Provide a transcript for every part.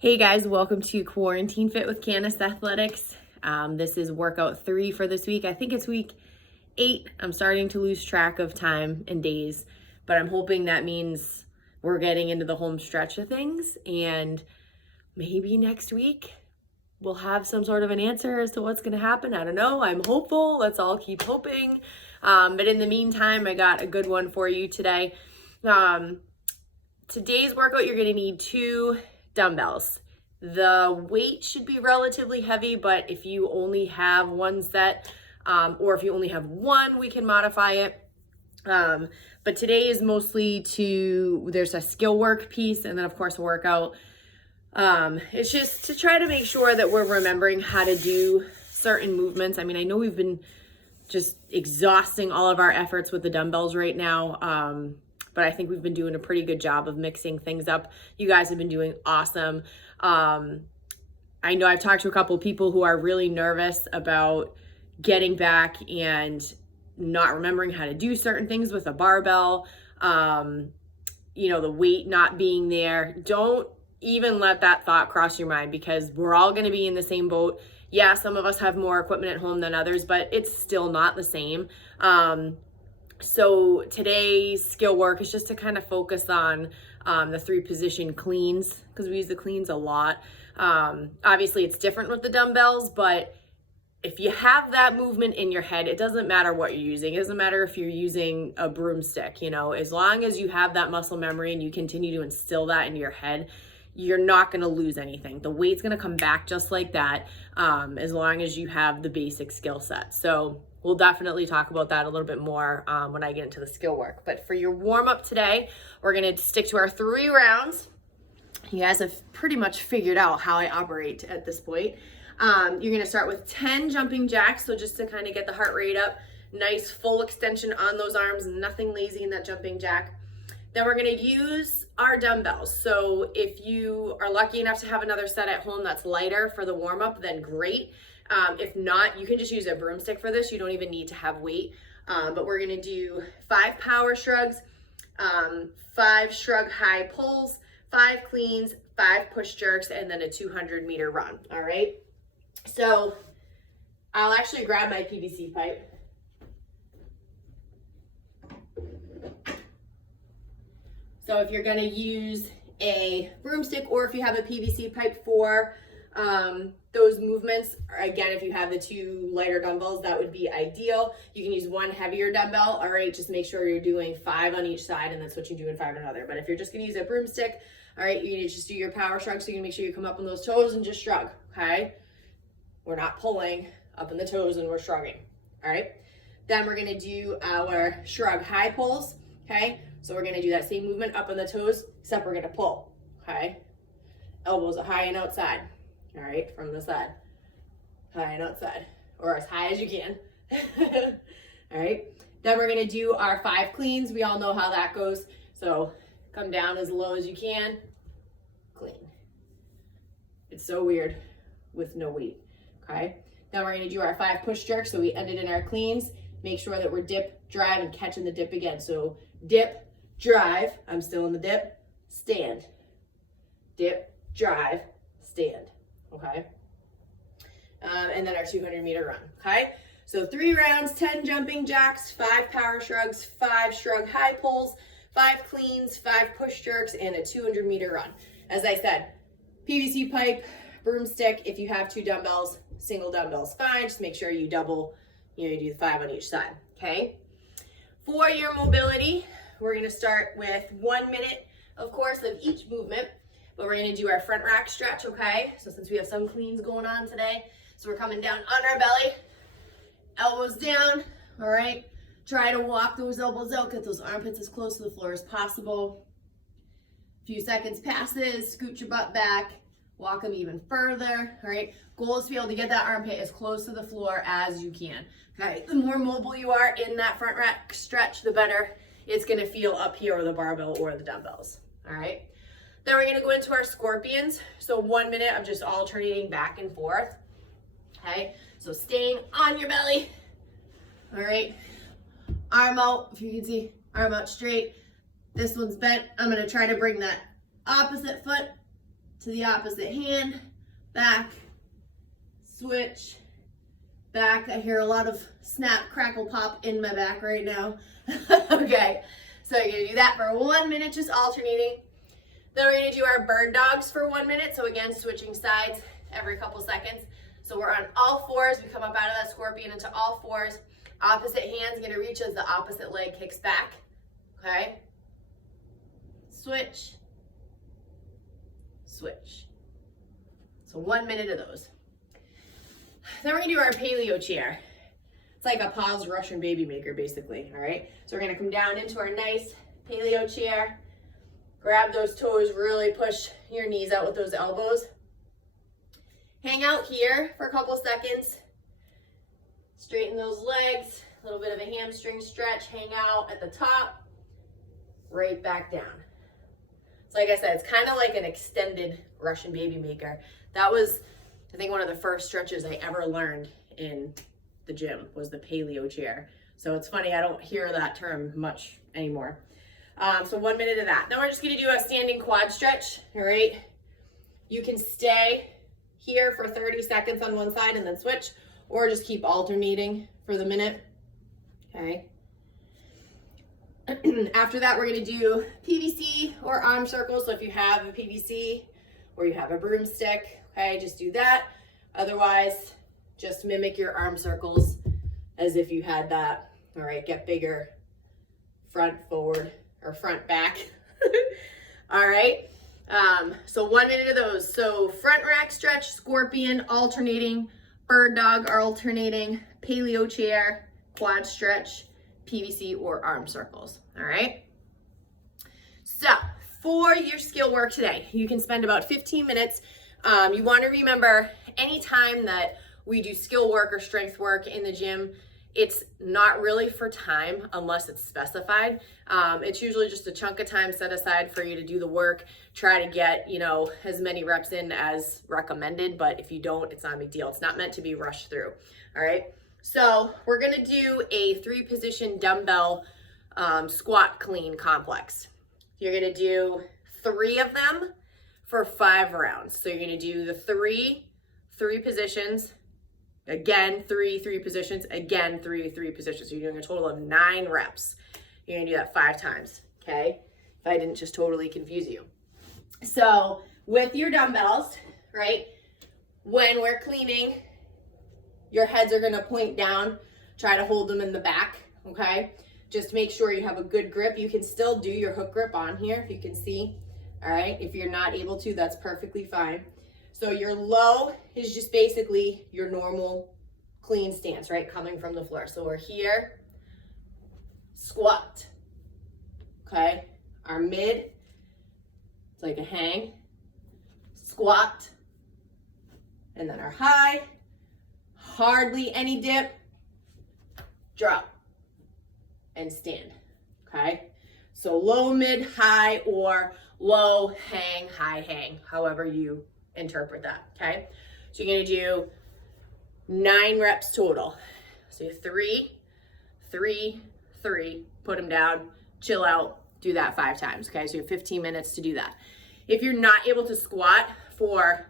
Hey guys, welcome to Quarantine Fit with Candace Athletics. This is workout 3 for this week. I think it's week 8. I'm starting to lose track of time and days, but I'm hoping that means we're getting into the home stretch of things, and maybe next week we'll have some sort of an answer as to what's going to happen. I don't know. I'm hopeful. Let's all keep hoping. But in the meantime, I got a good one for you today. Today's workout, you're going to need 2 dumbbells. The weight should be relatively heavy, but if you only have one set, or if you only have one, we can modify it. But today is mostly there's a skill work piece and then of course a workout. It's just to try to make sure that we're remembering how to do certain movements. I mean, I know we've been just exhausting all of our efforts with the dumbbells right now. But I think we've been doing a pretty good job of mixing things up. You guys have been doing awesome. I know I've talked to a couple of people who are really nervous about getting back and not remembering how to do certain things with a barbell. The weight not being there. Don't even let that thought cross your mind, because we're all going to be in the same boat. Yeah, some of us have more equipment at home than others, but it's still not the same. So today's skill work is just to kind of focus on the 3 position cleans, because we use the cleans a lot. Obviously it's different with the dumbbells, but if you have that movement in your head, it doesn't matter what you're using. It doesn't matter if you're using a broomstick, as long as you have that muscle memory and you continue to instill that into your head, you're not going to lose anything. The weight's going to come back just like that, as long as you have the basic skill set. So we'll definitely talk about that a little bit more when I get into the skill work. But for your warm up today, we're going to stick to our 3 rounds. You guys have pretty much figured out how I operate at this point. You're going to start with 10 jumping jacks. So just to kind of get the heart rate up, nice full extension on those arms, nothing lazy in that jumping jack. Then we're going to use our dumbbells. So if you are lucky enough to have another set at home that's lighter for the warm up, then great. If not, you can just use a broomstick for this. You don't even need to have weight. But we're going to do 5 power shrugs, 5 shrug high pulls, 5 cleans, 5 push jerks, and then a 200-meter run. All right. So I'll actually grab my PVC pipe. So if you're going to use a broomstick, or if you have a PVC pipe for those movements, again, if you have the 2 lighter dumbbells, that would be ideal. You can use 1 heavier dumbbell. All right, just make sure you're doing 5 on each side, and that's what you do in 5 on another. But if you're just going to use a broomstick, all right, you need to just do your power shrug. So you can make sure you come up on those toes and just shrug. Okay, we're not pulling up in the toes and we're shrugging. All right, then we're going to do our shrug high pulls. Okay, so we're going to do that same movement up on the toes, except we're going to pull. Okay, elbows are high and outside. All right, from the side, high and outside, or as high as you can. All right, then we're going to do our 5 cleans. We all know how that goes. So come down as low as you can, clean. It's so weird with no weight. Okay, then we're going to do our 5 push jerks. So we ended in our cleans. Make sure that we're dip, drive, and catching the dip again. So dip, drive, I'm still in the dip, stand, dip, drive, stand. Okay, and then our 200-meter run. Okay, so 3 rounds, 10 jumping jacks, 5 power shrugs, 5 shrug high pulls, 5 cleans, 5 push jerks, and a 200-meter run. As I said, PVC pipe, broomstick. If you have 2 dumbbells, single dumbbells fine. Just make sure you double, you do 5 on each side. Okay, for your mobility, we're going to start with 1 minute, of course, of each movement. But we're going to do our front rack stretch, okay? So since we have some cleans going on today, so we're coming down on our belly, elbows down, all right? Try to walk those elbows out, get those armpits as close to the floor as possible. A few seconds passes, scoot your butt back, walk them even further, all right? Goal is to be able to get that armpit as close to the floor as you can, okay? The more mobile you are in that front rack stretch, the better it's going to feel up here or the barbell or the dumbbells, all right? Then we're going to go into our scorpions. So 1 minute of just alternating back and forth. Okay, so staying on your belly. All right, arm out, if you can see, arm out straight. This one's bent. I'm going to try to bring that opposite foot to to the opposite hand, back, switch, back. I hear a lot of snap, crackle, pop in my back right now. Okay, so you're gonna do that for 1 minute, just alternating. Then we're gonna do our bird dogs for 1 minute. So again, switching sides every couple seconds. So we're on all fours. We come up out of that scorpion into all fours. Opposite hand's gonna reach as the opposite leg kicks back, okay? Switch, switch. So 1 minute of those. Then we're gonna do our paleo chair. It's like a paused Russian baby maker, basically, all right? So we're gonna come down into our nice paleo chair. Grab those toes, really push your knees out with those elbows. Hang out here for a couple seconds. Straighten those legs, a little bit of a hamstring stretch, hang out at the top, right back down. So like I said, it's kind of like an extended Russian baby maker. That was, I think, one of the first stretches I ever learned in the gym was the paleo chair. So it's funny, I don't hear that term much anymore. So 1 minute of that. Then we're just gonna do a standing quad stretch, all right? You can stay here for 30 seconds on one side and then switch, or just keep alternating for the minute, okay? After that, we're gonna do PVC or arm circles. So if you have a PVC or you have a broomstick, okay, just do that. Otherwise, just mimic your arm circles as if you had that. All right, get bigger, front, forward, or front, back. All right, so 1 minute of those. So front rack stretch, scorpion, alternating, bird dog, alternating, paleo chair, quad stretch, PVC or arm circles, all right? So for your skill work today, you can spend about 15 minutes. You wanna remember anytime that we do skill work or strength work in the gym, it's not really for time unless it's specified. It's usually just a chunk of time set aside for you to do the work, try to get, as many reps in as recommended, but if you don't, it's not a big deal. It's not meant to be rushed through, all right? So we're gonna do a 3-position dumbbell squat clean complex. You're gonna do 3 of them for 5 rounds. So you're gonna do the three positions, again, 3 positions, again, 3 positions. So you're doing a total of 9 reps. You're gonna do that 5 times, okay? If I didn't just totally confuse you. So with your dumbbells, right, when we're cleaning, your heads are gonna point down, try to hold them in the back, okay? Just make sure you have a good grip. You can still do your hook grip on here, if you can see, all right? If you're not able to, that's perfectly fine. So your low is just basically your normal clean stance, right? Coming from the floor. So we're here, squat, okay? Our mid, it's like a hang, squat, and then our high, hardly any dip, drop, and stand, okay? So low, mid, high, or low, hang, high, hang, however you interpret that, okay? So you're gonna do 9 reps total. So 3, 3, 3, put them down, chill out, do that 5 times, okay? So you have 15 minutes to do that. If you're not able to squat for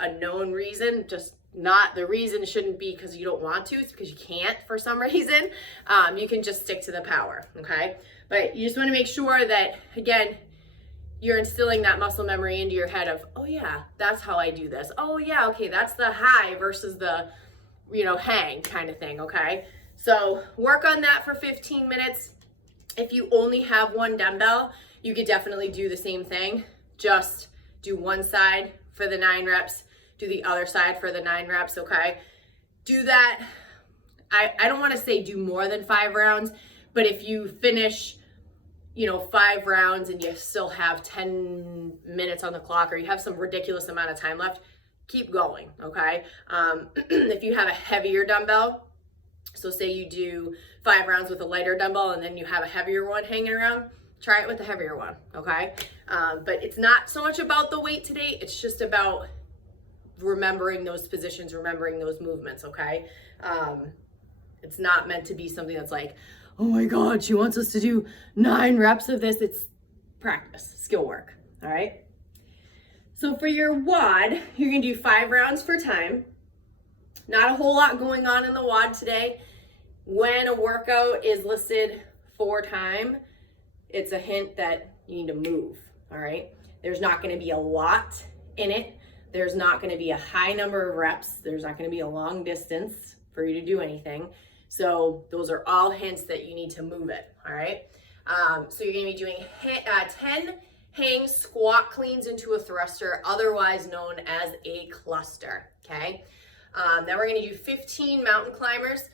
a known reason, just not, the reason shouldn't be because you don't want to, it's because you can't for some reason, you can just stick to the power, okay? But you just wanna make sure that, again, you're instilling that muscle memory into your head of, oh yeah, that's how I do this. Oh yeah, okay, that's the high versus the, hang kind of thing, okay? So work on that for 15 minutes. If you only have 1 dumbbell, you could definitely do the same thing. Just do one side for the 9 reps, do the other side for the 9 reps, okay? Do that, I don't wanna say do more than 5 rounds, but if you finish 5 rounds and you still have 10 minutes on the clock or you have some ridiculous amount of time left, keep going, okay? If you have a heavier dumbbell, so say you do 5 rounds with a lighter dumbbell and then you have a heavier one hanging around, try it with the heavier one, okay? But it's not so much about the weight today, it's just about remembering those positions, remembering those movements, okay? It's not meant to be something that's like, oh my God, she wants us to do 9 reps of this. It's practice, skill work, all right? So for your WOD, you're gonna do 5 rounds for time. Not a whole lot going on in the WOD today. When a workout is listed for time, it's a hint that you need to move, all right? There's not gonna be a lot in it. There's not gonna be a high number of reps. There's not gonna be a long distance for you to do anything. So those are all hints that you need to move it, all right? So you're gonna be doing 10 hang squat cleans into a thruster, otherwise known as a cluster, okay? Then we're gonna do 15 mountain climbers.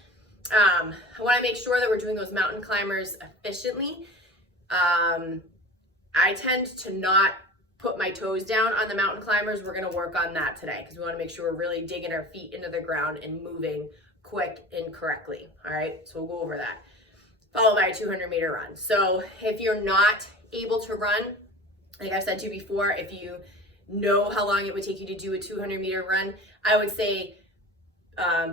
I wanna make sure that we're doing those mountain climbers efficiently. I tend to not put my toes down on the mountain climbers. We're gonna work on that today because we wanna make sure we're really digging our feet into the ground and moving quick and correctly, all right? So we'll go over that. Followed by a 200-meter run. So if you're not able to run, like I've said to you before, if you know how long it would take you to do a 200-meter run, I would say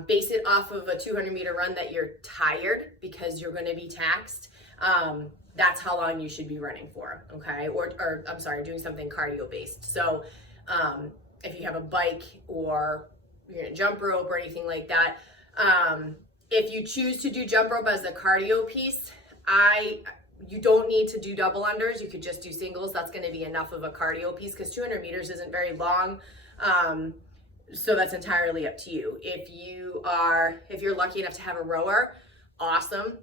base it off of a 200-meter run that you're tired because you're gonna be taxed. That's how long you should be running for, okay? Or I'm sorry, doing something cardio-based. So if you have a bike or you're gonna jump rope or anything like that, if you choose to do jump rope as a cardio piece, you don't need to do double unders. You could just do singles. That's going to be enough of a cardio piece because 200 meters isn't very long. So that's entirely up to you. If you're lucky enough to have a rower, awesome.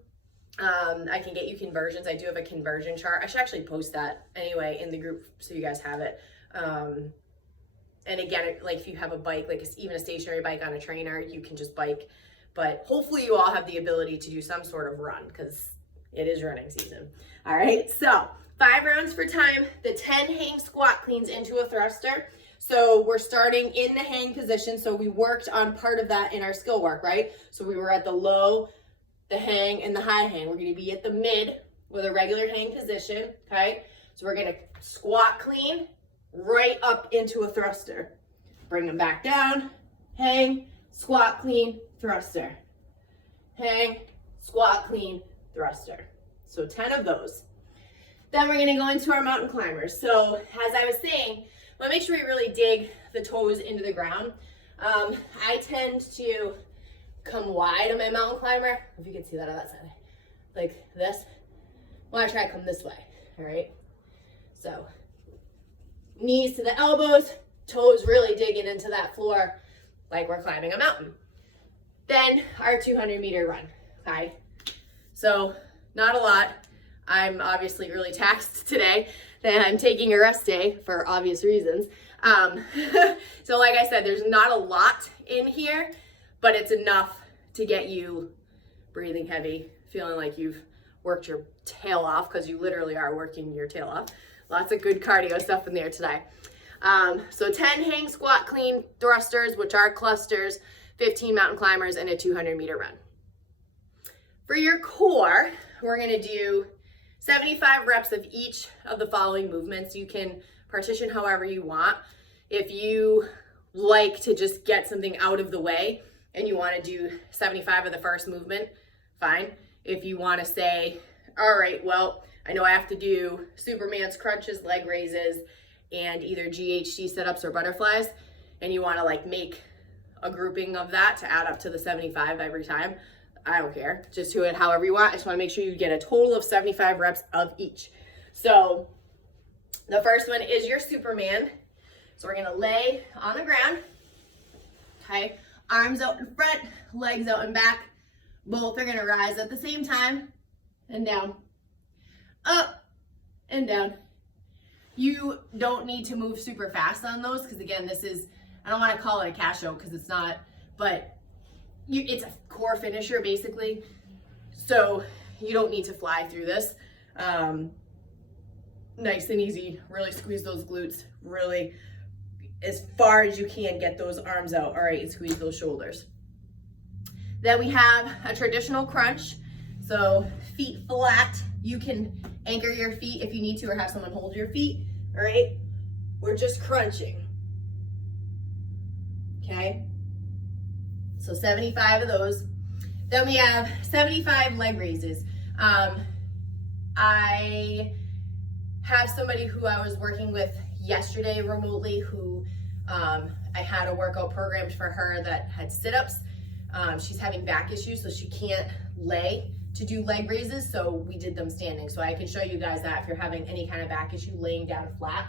I can get you conversions. I do have a conversion chart. I should actually post that anyway in the group so you guys have it. And again, like if you have a bike, like even a stationary bike on a trainer, you can just bike. But hopefully you all have the ability to do some sort of run because it is running season. All right, so 5 rounds for time, the 10 hang squat cleans into a thruster. So we're starting in the hang position. So we worked on part of that in our skill work, right? So we were at the low, the hang, and the high hang. We're gonna be at the mid with a regular hang position, okay? So we're gonna squat clean right up into a thruster. Bring them back down, hang, squat clean, thruster. Hang, squat clean, thruster. So 10 of those. Then we're gonna go into our mountain climbers. So as I was saying, I wanna make sure we really dig the toes into the ground. I tend to come wide on my mountain climber. If you can see that on that side, like this. Well, I try to come this way, all right? So knees to the elbows, toes really digging into that floor like we're climbing a mountain. Then our 200-meter run, okay? So not a lot. I'm obviously really taxed today. Then I'm taking a rest day for obvious reasons. So like I said, there's not a lot in here, but it's enough to get you breathing heavy, feeling like you've worked your tail off because you literally are working your tail off. Lots of good cardio stuff in there today. So 10 hang squat clean thrusters, which are clusters, 15 mountain climbers, and a 200-meter run. For your core, we're gonna do 75 reps of each of the following movements. You can partition however you want. If you like to just get something out of the way and you wanna do 75 of the first movement, fine. If you wanna say, all right, well, I know I have to do Superman's crunches, leg raises, and either GHD sit-ups or butterflies, and you wanna like make a grouping of that to add up to the 75 every time, I don't care. Just do it however you want. I just wanna make sure you get a total of 75 reps of each. So the first one is your Superman. So we're gonna lay on the ground, okay? Arms out in front, legs out and back. Both are gonna rise at the same time and down, up and down. You don't need to move super fast on those because again, this is, I don't want to call it a cash out because it's not, but it's a core finisher basically. So you don't need to fly through this. Nice and easy, really squeeze those glutes, really as far as you can, get those arms out, all right, and squeeze those shoulders. Then we have a traditional crunch. So feet flat, you can anchor your feet if you need to or have someone hold your feet, all right? We're just crunching, okay? So 75 of those. Then we have 75 leg raises. I have somebody who I was working with yesterday remotely who I had a workout programmed for her that had sit-ups. She's having back issues, so she can't lay to do leg raises, so we did them standing. So I can show you guys that if you're having any kind of back issue, laying down flat.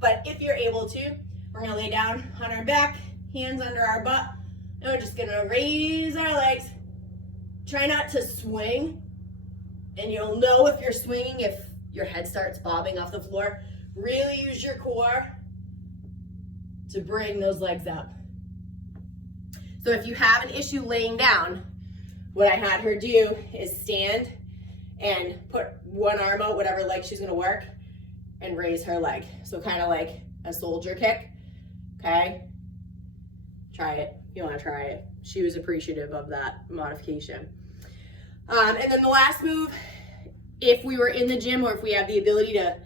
But if you're able to, we're gonna lay down on our back, hands under our butt, and we're just gonna raise our legs. Try not to swing, and you'll know if you're swinging if your head starts bobbing off the floor. Really use your core to bring those legs up. So if you have an issue laying down, what I had her do is stand and put one arm out, whatever leg she's gonna work, and raise her leg. So kind of like a soldier kick, okay? Try it, you wanna try it. She was appreciative of that modification. And then the last move, if we were in the gym or if we have the ability to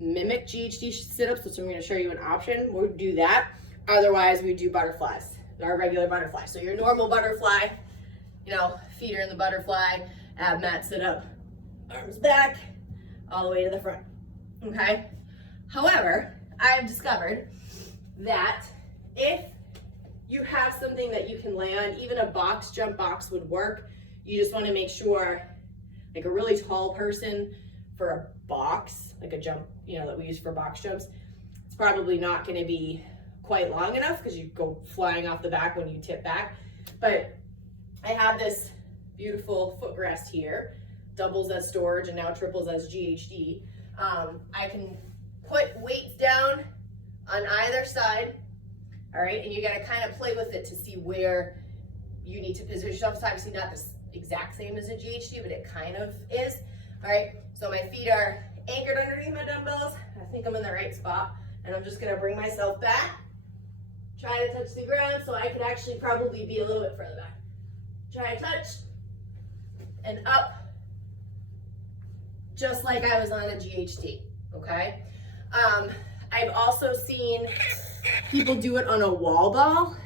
mimic GHD sit-ups, which I'm gonna show you an option, we'll do that. Otherwise, we do butterflies, our regular butterfly. So your normal butterfly, you know, feet are in the butterfly, ab mat sit up, arms back, all the way to the front, okay? However, I have discovered that if you have something that you can lay on, even a box jump box would work. You just wanna make sure, like a really tall person for a box, like a jump, you know, that we use for box jumps, it's probably not gonna be quite long enough because you go flying off the back when you tip back. But I have this beautiful footrest here, doubles as storage and now triples as GHD. I can put weights down on either side, all right? And you gotta kind of play with it to see where you need to position yourself. It's obviously not the exact same as a GHD, but it kind of is, all right? So my feet are anchored underneath my dumbbells. I think I'm in the right spot. And I'm just gonna bring myself back, try to touch the ground so I could actually probably be a little bit further back. Try to touch, and up, just like I was on a GHD, okay? I've also seen people do it on a wall ball.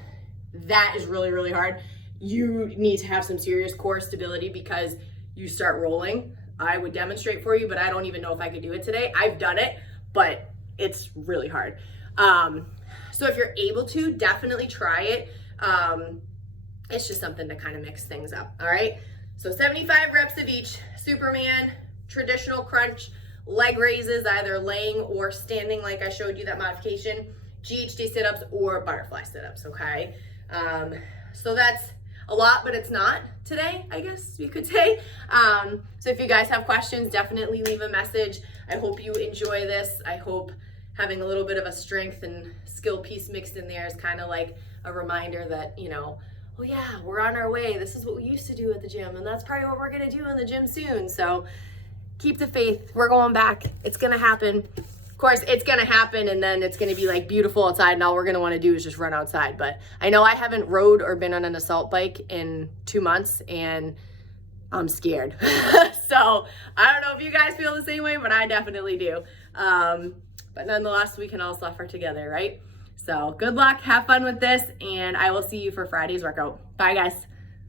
That is really, really hard. You need to have some serious core stability because you start rolling. I would demonstrate for you, but I don't even know if I could do it today. I've done it, but it's really hard. So if you're able to, definitely try it. It's just something to kind of mix things up, all right? So 75 reps of each, Superman, traditional crunch, leg raises, either laying or standing like I showed you that modification, GHD sit-ups or butterfly sit-ups, okay? So that's a lot, but it's not today, I guess you could say. So if you guys have questions, definitely leave a message. I hope you enjoy this. I hope having a little bit of a strength and skill piece mixed in there is kind of like a reminder that, you know, oh yeah, we're on our way. This is what we used to do at the gym, and that's probably what we're gonna do in the gym soon. So keep the faith. We're going back. It's gonna happen. Of course, it's gonna happen, and then it's gonna be like beautiful outside, and all we're gonna wanna do is just run outside. But I know I haven't rode or been on an assault bike in 2 months, and I'm scared. So I don't know if you guys feel the same way, but I definitely do. But nonetheless, we can all suffer together, right? So good luck, have fun with this, and I will see you for Friday's workout. Bye, guys.